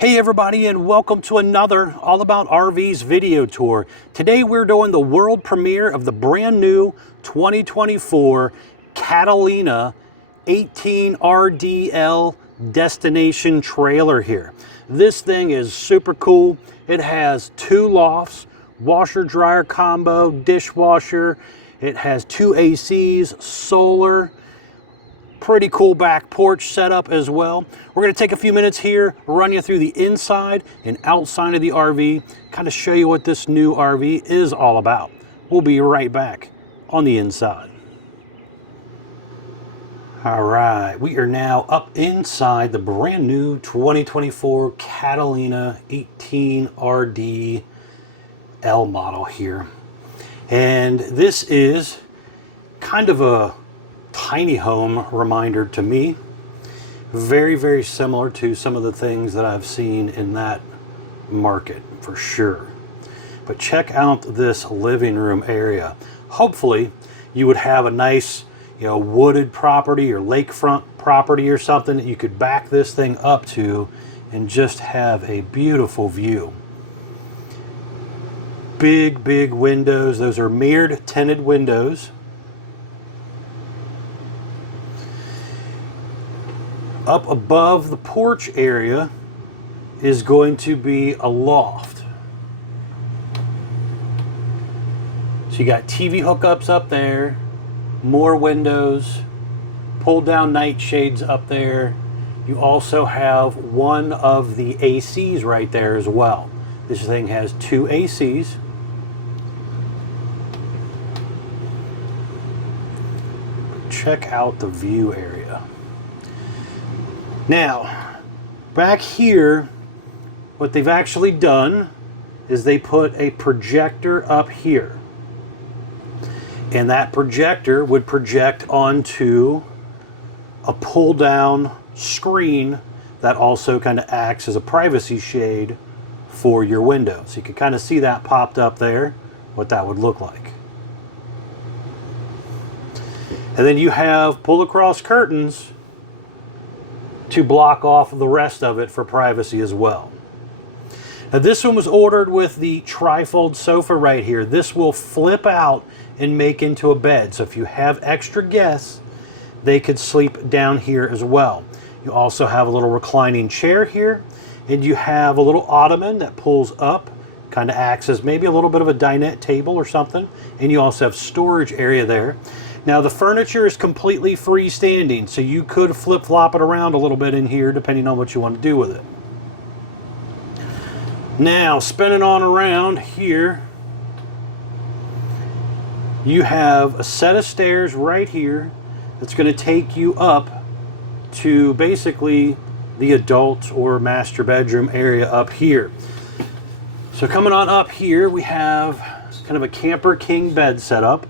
Hey everybody, and welcome to another All About RVs video tour. Today we're doing the world premiere of the brand new 2024 Catalina 18RDL destination trailer here. This thing is super cool. It has 2 lofts, washer dryer combo, dishwasher. It has 2 ACs, solar. Pretty cool back porch setup as well. We're going to take a few minutes here, run you through the inside and outside of the RV, kind of show you what this new RV is all about. We'll be right back on the inside. All right, we are now up inside the brand new 2024 Catalina 18RDL model here. And this is kind of a tiny home reminder to me. Very, very similar to some of the things that I've seen in that market for sure. But check out this living room area. Hopefully you would have a nice, wooded property or lakefront property or something that you could back this thing up to and just have a beautiful view. Big, big windows. Those are mirrored tinted windows. Up above the porch area is going to be a loft. So you got TV hookups up there, more windows, pull down nightshades up there. You also have one of the ACs right there as well. This thing has 2 ACs. Check out the view area. Now, back here, what they've actually done is they put a projector up here. And that projector would project onto a pull-down screen that also kind of acts as a privacy shade for your window. So you can kind of see that popped up there, what that would look like. And then you have pull-across curtains to block off the rest of it for privacy as well. Now this one was ordered with the trifold sofa right here. This will flip out and make into a bed. So if you have extra guests, they could sleep down here as well. You also have a little reclining chair here, and you have a little ottoman that pulls up, kind of acts as maybe a little bit of a dinette table or something. And you also have storage area there. Now the furniture is completely freestanding, so you could flip-flop it around a little bit in here depending on what you want to do with it. Now, spinning on around here, you have a set of stairs right here that's going to take you up to basically the adult or master bedroom area up here. So coming on up here, we have kind of a camper king bed setup.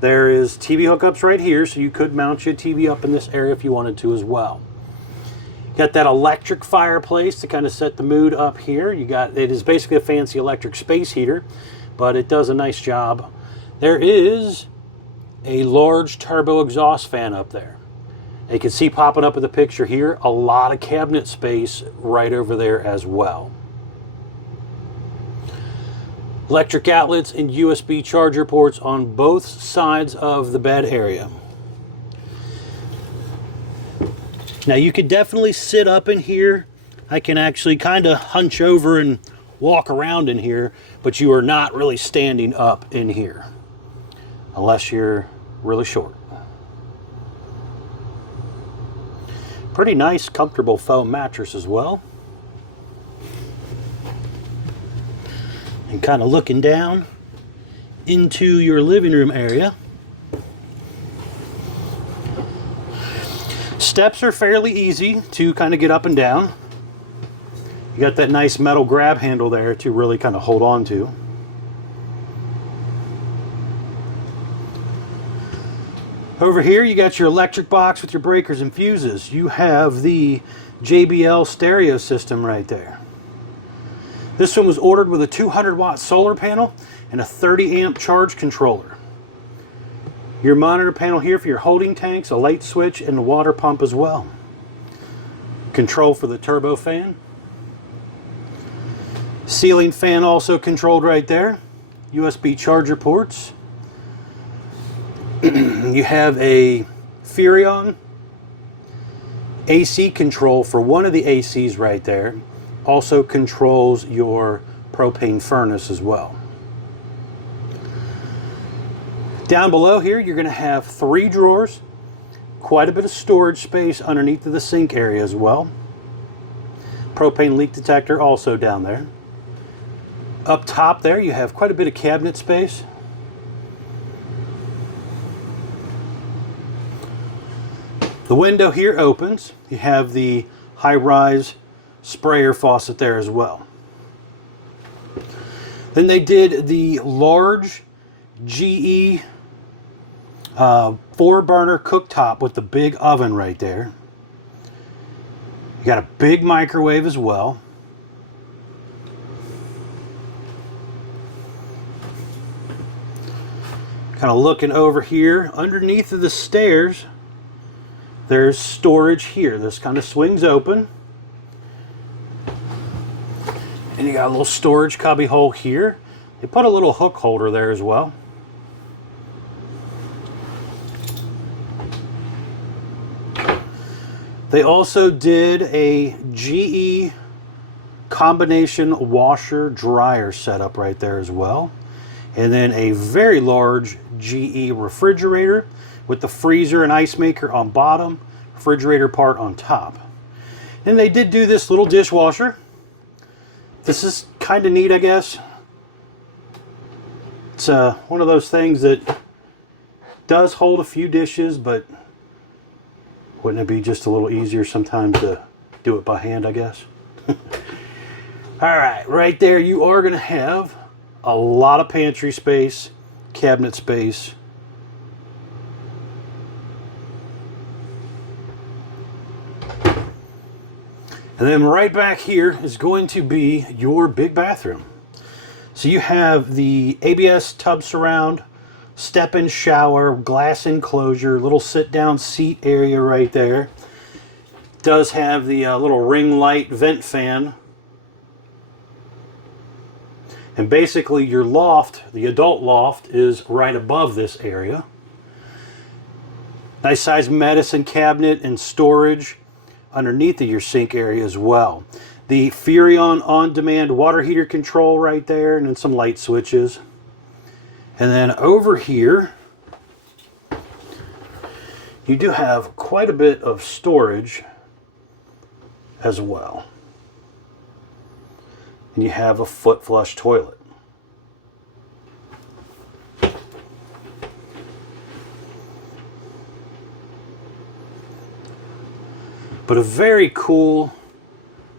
There is TV hookups right here, so you could mount your TV up in this area if you wanted to as well. Got that electric fireplace to kind of set the mood up here. It is basically a fancy electric space heater, but it does a nice job. There is a large turbo exhaust fan up there. You can see popping up in the picture here, a lot of cabinet space right over there as well. Electric outlets and USB charger ports on both sides of the bed area. Now you could definitely sit up in here. I can actually kind of hunch over and walk around in here, but you are not really standing up in here unless you're really short. Pretty nice, comfortable foam mattress as well. And kind of looking down into your living room area. Steps are fairly easy to kind of get up and down. You got that nice metal grab handle there to really kind of hold on to. Over here you got your electric box with your breakers and fuses. You have the JBL stereo system right there. This one was ordered with a 200-watt solar panel and a 30-amp charge controller. Your monitor panel here for your holding tanks, a light switch, and the water pump as well. Control for the turbo fan. Ceiling fan also controlled right there. USB charger ports. You have a Furrion AC control for one of the ACs right there. Also controls your propane furnace as well. Down below here, you're going to have 3 drawers, quite a bit of storage space underneath of the sink area as well. Propane leak detector also down there. Up top there, you have quite a bit of cabinet space. The window here opens. You have the high-rise sprayer faucet there as well. Then they did the large GE 4-burner cooktop with the big oven right there. You got a big microwave as well. Kind of looking over here, underneath of the stairs, there's storage here. This kind of swings open. And you got a little storage cubby hole here. They put a little hook holder there as well. They also did a GE combination washer dryer setup right there as well. And then a very large GE refrigerator with the freezer and ice maker on bottom, refrigerator part on top. And they did do this little dishwasher. This is kind of neat, I guess. It's one of those things that does hold a few dishes, but wouldn't it be just a little easier sometimes to do it by hand, I guess? Alright, right there you are going to have a lot of pantry space, cabinet space. And then right back here is going to be your big bathroom. So you have the ABS tub surround, step-in shower, glass enclosure, little sit-down seat area right there. Does have the little ring light vent fan. And basically your loft, the adult loft, is right above this area. Nice size medicine cabinet and storage underneath of your sink area as well. The Furrion on-demand water heater control right there, and then some light switches. And then over here, you do have quite a bit of storage as well. And you have a foot flush toilet. But a very cool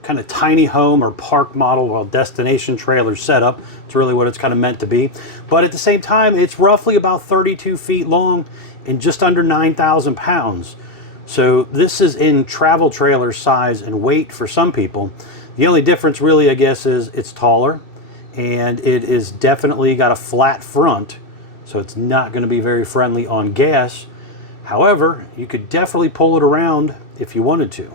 kind of tiny home or park model or destination trailer setup. It's really what it's kind of meant to be. But at the same time, it's roughly about 32 feet long and just under 9,000 pounds. So this is in travel trailer size and weight for some people. The only difference really, I guess, is it's taller and it is definitely got a flat front. So it's not going to be very friendly on gas. However, you could definitely pull it around if you wanted to.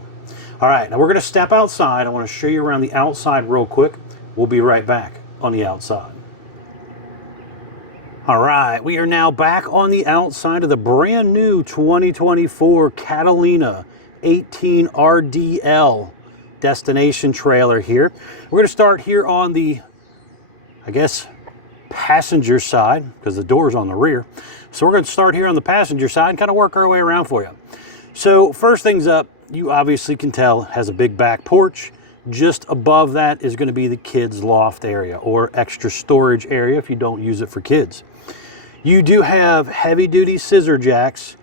All right, now we're going to step outside. I want to show you around the outside real quick. We'll be right back on the outside. All right, we are now back on the outside of the brand new 2024 Catalina 18RDL destination trailer here. We're going to start here on the, I guess, passenger side, because the door's on the rear. So we're going to start here on the passenger side and kind of work our way around for you. So first things up, you obviously can tell it has a big back porch. Just above that is going to be the kids' loft area or extra storage area if you don't use it for kids. You do have heavy-duty scissor jacks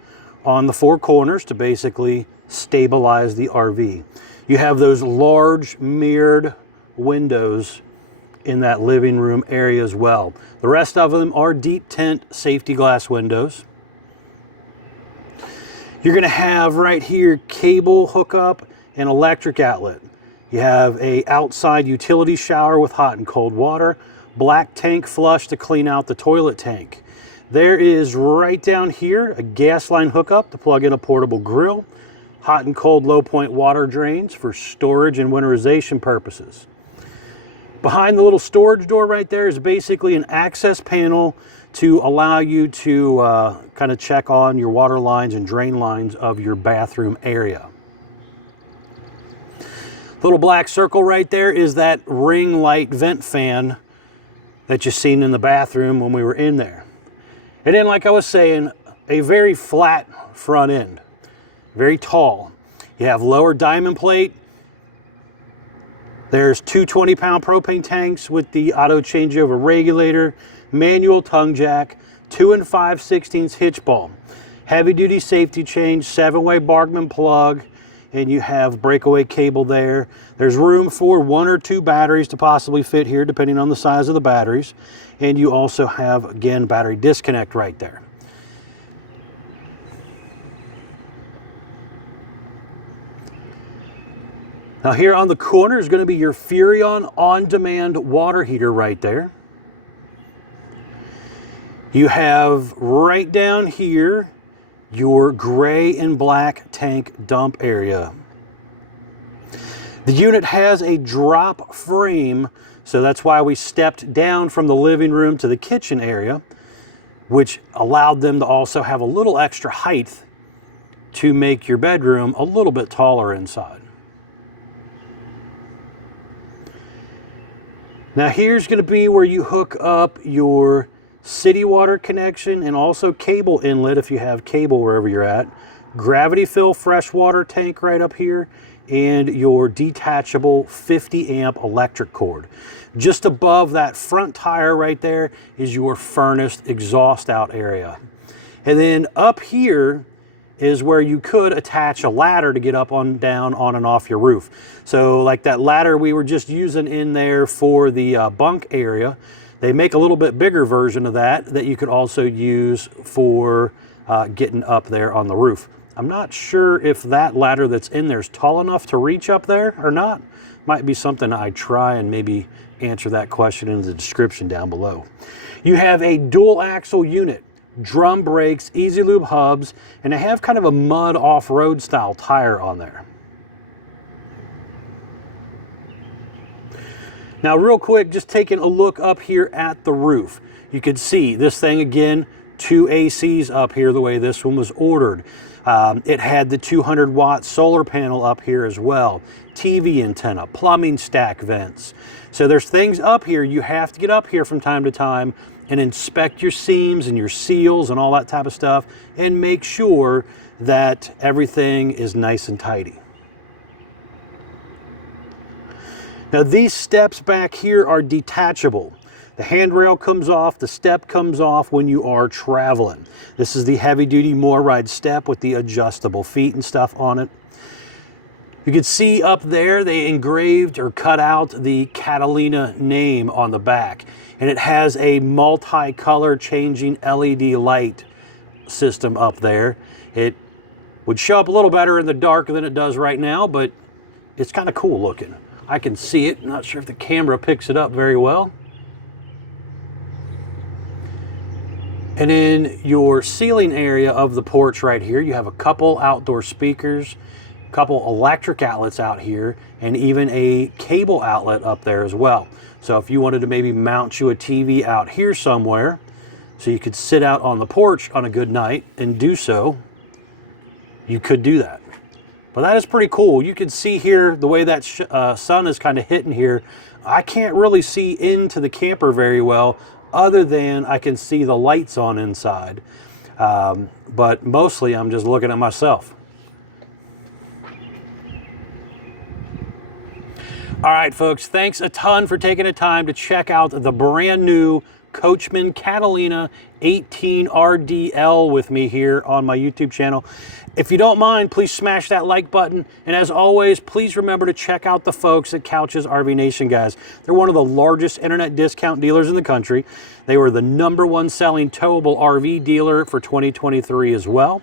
on the 4 corners to basically stabilize the RV. You have those large mirrored windows in that living room area as well. The rest of them are deep tint safety glass windows. You're going to have right here cable hookup and electric outlet. You have a outside utility shower with hot and cold water, black tank flush to clean out the toilet tank. There is right down here a gas line hookup to plug in a portable grill, hot and cold low point water drains for storage and winterization purposes. Behind the little storage door right there is basically an access panel to allow you to kind of check on your water lines and drain lines of your bathroom area. Little black circle right there is that ring light vent fan that you've seen in the bathroom when we were in there. And then, like I was saying, a very flat front end, very tall. You have lower diamond plate. There's two 20-pound propane tanks with the auto changeover regulator, manual tongue jack, 2 5/16 hitch ball, heavy duty safety change, 7-way Bargman plug, and you have breakaway cable there. There's room for 1 or 2 batteries to possibly fit here depending on the size of the batteries. And you also have, again, battery disconnect right there. Now here on the corner is going to be your Furrion on-demand water heater right there. You have right down here your gray and black tank dump area. The unit has a drop frame, so that's why we stepped down from the living room to the kitchen area, which allowed them to also have a little extra height to make your bedroom a little bit taller inside. Now here's going to be where you hook up your city water connection and also cable inlet if you have cable wherever you're at. Gravity fill freshwater tank right up here, and your detachable 50 amp electric cord. Just above that front tire right there is your furnace exhaust out area. And then up here is where you could attach a ladder to get up, on, down, on and off your roof. So like that ladder we were just using in there for the bunk area, they make a little bit bigger version of that you could also use for getting up there on the roof. I'm not sure if that ladder that's in there is tall enough to reach up there or not. Might be something I'd try and maybe answer that question in the description down below. You have a dual axle unit, drum brakes, easy lube hubs, and they have kind of a mud off-road style tire on there. Now real quick, just taking a look up here at the roof. You can see this thing again, 2 ACs up here the way this one was ordered. It had the 200-watt solar panel up here as well, TV antenna, plumbing stack vents. So there's things up here. You have to get up here from time to time and inspect your seams and your seals and all that type of stuff and make sure that everything is nice and tidy. Now these steps back here are detachable. The handrail comes off, the step comes off when you are traveling. This is the heavy duty MORryde step with the adjustable feet and stuff on it. You can see up there they engraved or cut out the Catalina name on the back. And it has a multi-color changing LED light system up there. It would show up a little better in the dark than it does right now, but it's kind of cool looking. I can see it. I'm not sure if the camera picks it up very well. And in your ceiling area of the porch right here, you have a couple outdoor speakers, a couple electric outlets out here, and even a cable outlet up there as well. So if you wanted to maybe mount you a TV out here somewhere, so you could sit out on the porch on a good night and do so, you could do that. But that is pretty cool. You can see here the way that sun is kind of hitting here. I can't really see into the camper very well, other than I can see the lights on inside. But mostly I'm just looking at myself. All right, folks, thanks a ton for taking the time to check out the brand new Coachmen Catalina 18RDL with me here on my YouTube channel. If you don't mind, please smash that like button. And as always, please remember to check out the folks at Couch's RV Nation, guys. They're one of the largest internet discount dealers in the country. They were the #1 selling towable RV dealer for 2023 as well.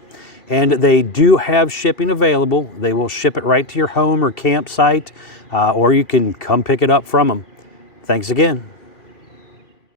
And they do have shipping available. They will ship it right to your home or campsite, or you can come pick it up from them. Thanks again.